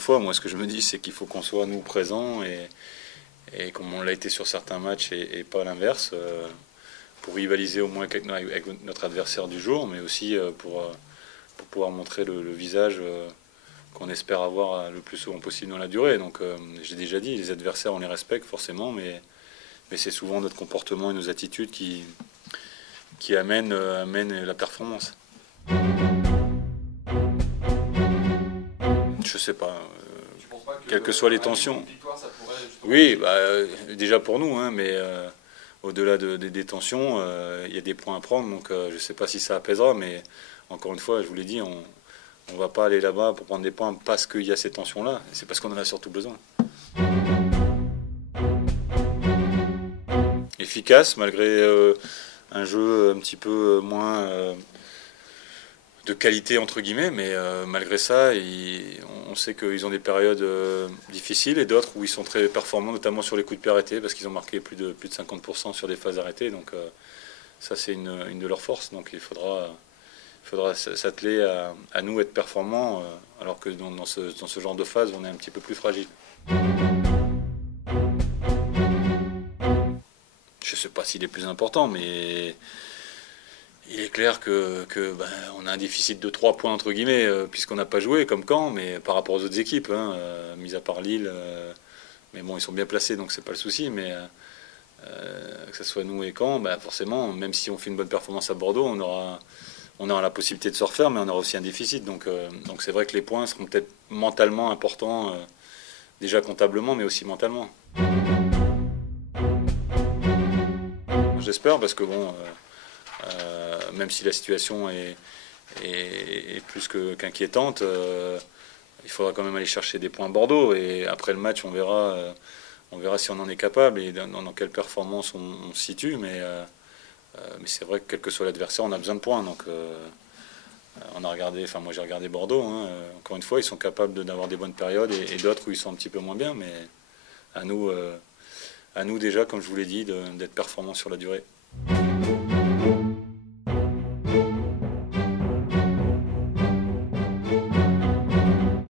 fois, moi ce que je me dis, c'est qu'il faut qu'on soit nous présents et comme on l'a été sur certains matchs et pas l'inverse, pour rivaliser au moins avec notre adversaire du jour, mais aussi pour pouvoir montrer le visage qu'on espère avoir le plus souvent possible dans la durée. Donc j'ai déjà dit, les adversaires on les respecte forcément, mais c'est souvent notre comportement et nos attitudes qui amènent la performance. Je sais pas. Quelles que soient les tensions. Oui, déjà pour nous, hein, mais au-delà des tensions, il y a des points à prendre. Donc je ne sais pas si ça apaisera, mais encore une fois, je vous l'ai dit, on ne va pas aller là-bas pour prendre des points parce qu'il y a ces tensions-là. C'est parce qu'on en a surtout besoin. Efficace, malgré un jeu un petit peu moins de qualité entre guillemets, mais malgré ça, on sait qu'ils ont des périodes difficiles et d'autres où ils sont très performants, notamment sur les coups de pied arrêtés, parce qu'ils ont marqué plus de 50% sur des phases arrêtées. Donc ça, c'est une de leurs forces. Donc il faudra s'atteler à nous être performants, alors que dans ce genre de phase, on est un petit peu plus fragile. Je ne sais pas s'il est plus important, mais il est clair on a un déficit de 3 points entre guillemets, puisqu'on n'a pas joué comme Caen, mais par rapport aux autres équipes, hein, mis à part Lille, mais bon, ils sont bien placés, donc c'est pas le souci. Mais que ce soit nous et Caen, forcément, même si on fait une bonne performance à Bordeaux, on aura la possibilité de se refaire, mais on aura aussi un déficit. Donc c'est vrai que les points seront peut-être mentalement importants, déjà comptablement, mais aussi mentalement. J'espère, parce que bon, même si la situation est plus qu'inquiétante, il faudra quand même aller chercher des points à Bordeaux. Et après le match, on verra si on en est capable et dans quelle performance on se situe. Mais c'est vrai que quel que soit l'adversaire, on a besoin de points. Donc moi j'ai regardé Bordeaux. Hein, encore une fois, ils sont capables d'avoir des bonnes périodes et d'autres où ils sont un petit peu moins bien. Mais à nous déjà, comme je vous l'ai dit, d'être performants sur la durée.